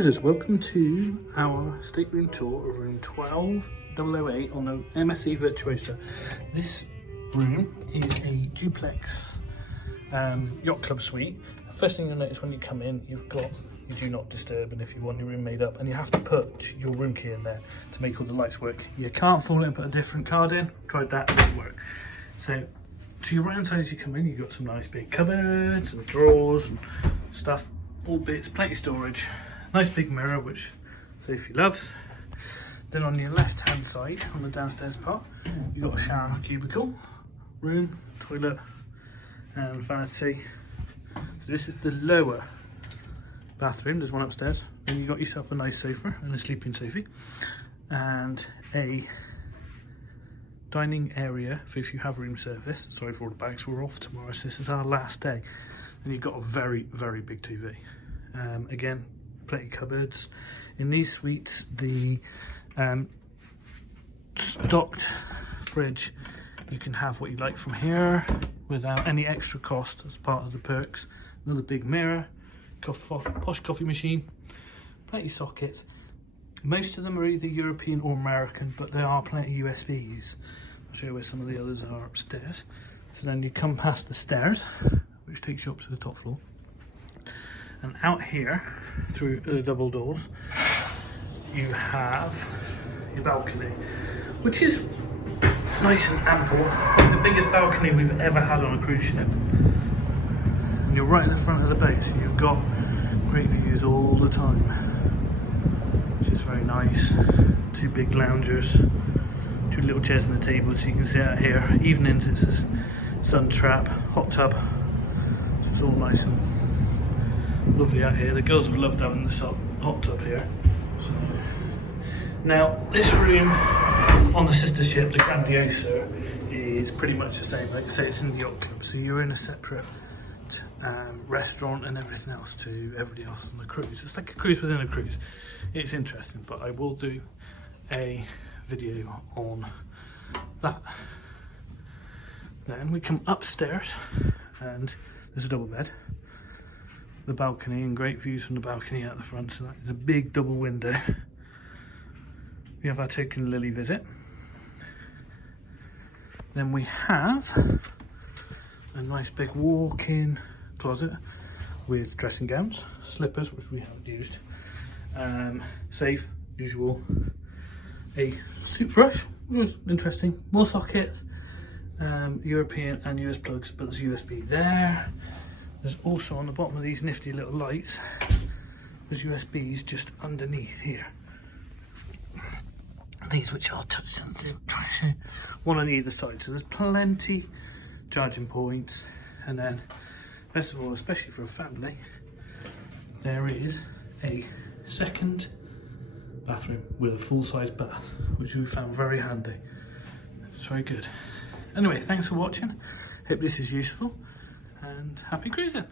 cruisers, welcome to our stateroom tour of room 12008 on the MSC Virtuosa. This room is a duplex yacht club suite. First thing you'll notice when you come in, you've got your do not disturb, and if you want your room made up, and you have to put your room key in there to make all the lights work. You can't fool it and put a different card in. Tried that, didn't work. So to your right hand side as you come in, you've got some nice big cupboards and drawers and stuff, all bits, plenty of storage. Nice big mirror, which Sophie loves. Then on your left hand side, on the downstairs part, you've got a shower cubicle, room, toilet and vanity. So this is the lower bathroom. There's one upstairs. Then you've got yourself a nice sofa and a sleeping Sophie, and a dining area for if you have room service. Sorry for all the bags, we're off tomorrow, so this is our last day. And you've got a very, very big TV. Again, plenty of cupboards. In these suites, the stocked fridge, you can have what you like from here without any extra cost as part of the perks. Another big mirror, posh coffee machine, plenty of sockets. Most of them are either European or American, but there are plenty of USBs. I'll show you where some of the others are upstairs. So then you come past the stairs, which takes you up to the top floor. And out here, through the double doors, you have your balcony, which is nice and ample. Probably the biggest balcony we've ever had on a cruise ship. And you're right in the front of the boat, so you've got great views all the time, which is very nice. Two big loungers, two little chairs and a table, so you can sit out here. Evenings it's a sun trap, hot tub, so it's all nice and lovely out here. The girls have loved having this hot tub here. So, now this room on the sister ship, the Grandiosa, is pretty much the same. Like I say, it's in the Yacht Club, so you're in a separate restaurant and everything else to everybody else on the cruise. It's like a cruise within a cruise. It's interesting, but I will do a video on that. Then we come upstairs and there's a double bed, the balcony, and great views from the balcony out the front. So that is a big double window. We have our token Lily visit. Then we have a nice big walk-in closet with dressing gowns, slippers, which we haven't used, safe, usual, a soup brush, which was interesting, more sockets, European and US plugs, but there's USB there. There's also on the bottom of these nifty little lights, there's USBs just underneath here. These which are touch sensitive, one on either side, so there's plenty charging points. And then best of all, especially for a family, there is a second bathroom with a full-size bath, which we found very handy. It's very good. Anyway, thanks for watching. Hope this is useful, and happy cruising.